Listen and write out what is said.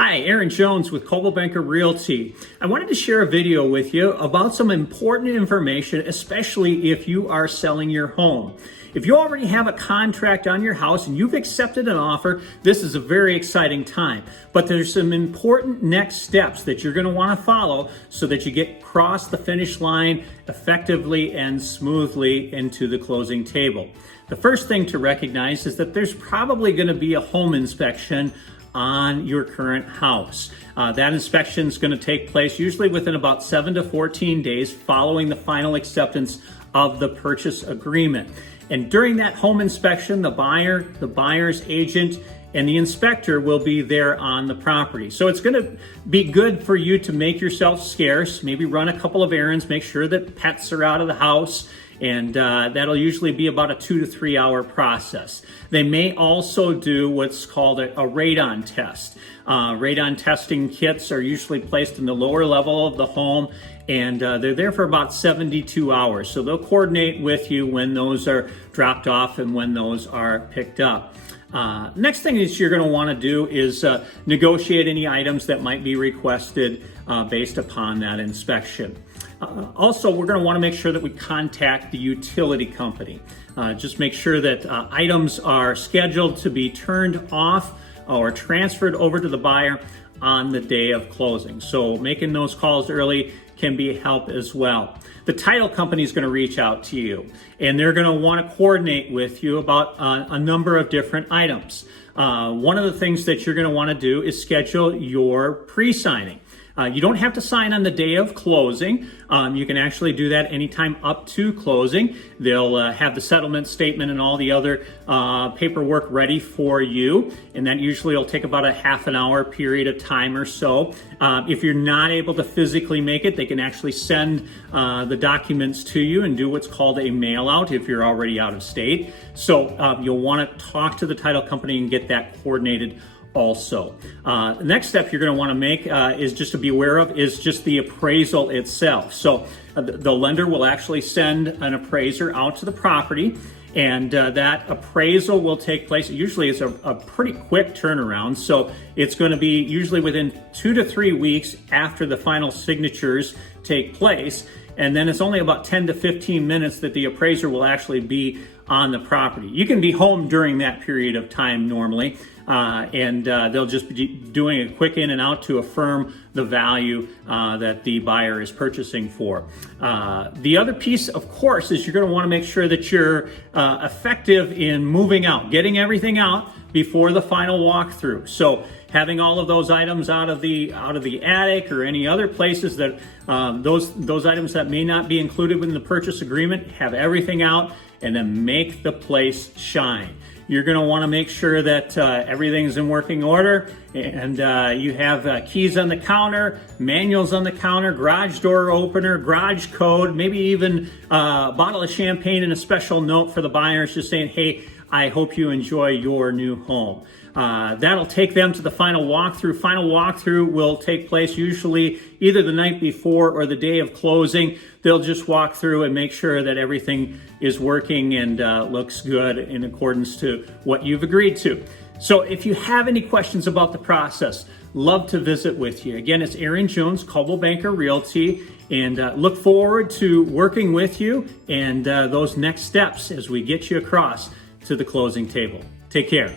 Hi, Aaron Jones with Coldwell Realty. I wanted to share a video with you about some important information, especially if you are selling your home. If you already have a contract on your house and you've accepted an offer, this is a very exciting time. But there's some important next steps that you're going to want to follow so that you get across the finish line effectively and smoothly into the closing table. The first thing to recognize is that there's probably going to be a home inspection on your current house. That inspection is going to take place usually within about 7 to 14 days following the final acceptance of the purchase agreement. And during that home inspection, the buyer, the buyer's agent, and the inspector will be there on the property. So it's going to be good for you to make yourself scarce, maybe run a couple of errands, make sure that pets are out of the house, and that'll usually be about a 2 to 3 hour process. They may also do what's called a radon test. Radon testing kits are usually placed in the lower level of the home, and they're there for about 72 hours. So they'll coordinate with you when those are dropped off and when those are picked up. Next thing that you're going to want to do is negotiate any items that might be requested based upon that inspection. Also, we're going to want to make sure that we contact the utility company. Just make sure that items are scheduled to be turned off or transferred over to the buyer on the day of closing. So making those calls early can be a help as well. The title company is going to reach out to you, and they're going to want to coordinate with you about a number of different items. One of the things that you're going to want to do is schedule your pre-signing. You don't have to sign on the day of closing. You can actually do that anytime up to closing. They'll have the settlement statement and all the other paperwork ready for you, and that usually will take about a half an hour period of time or so. If you're not able to physically make it, they can actually send the documents to you and do what's called a mail out if you're already out of state. So you'll want to talk to the title company and get that coordinated also. The next step you're going to want to make is just to be aware of is just the appraisal itself. So the lender will actually send an appraiser out to the property, and that appraisal will take place. Usually it's a pretty quick turnaround. So it's going to be usually within 2 to 3 weeks after the final signatures take place. And then it's only about 10 to 15 minutes that the appraiser will actually be on the property. You can be home during that period of time normally, and they'll just be doing a quick in and out to affirm the value that the buyer is purchasing for. The other piece, of course, is you're going to want to make sure that you're effective in moving out, getting everything out before the final walkthrough. So having all of those items out of the attic or any other places that those items that may not be included within the purchase agreement, have everything out and then make the place shine. You're going to want to make sure that everything's in working order, and you have keys on the counter, manuals on the counter, garage door opener, garage code, maybe even a bottle of champagne and a special note for the buyers just saying, hey, I hope you enjoy your new home. That'll take them to the final walkthrough. Final walkthrough will take place usually either the night before or the day of closing. They'll just walk through and make sure that everything is working and looks good in accordance to what you've agreed to. So if you have any questions about the process, love to visit with you. Again, it's Aaron Jones, Coldwell Realty, and look forward to working with you and those next steps as we get you across to the closing table. Take care.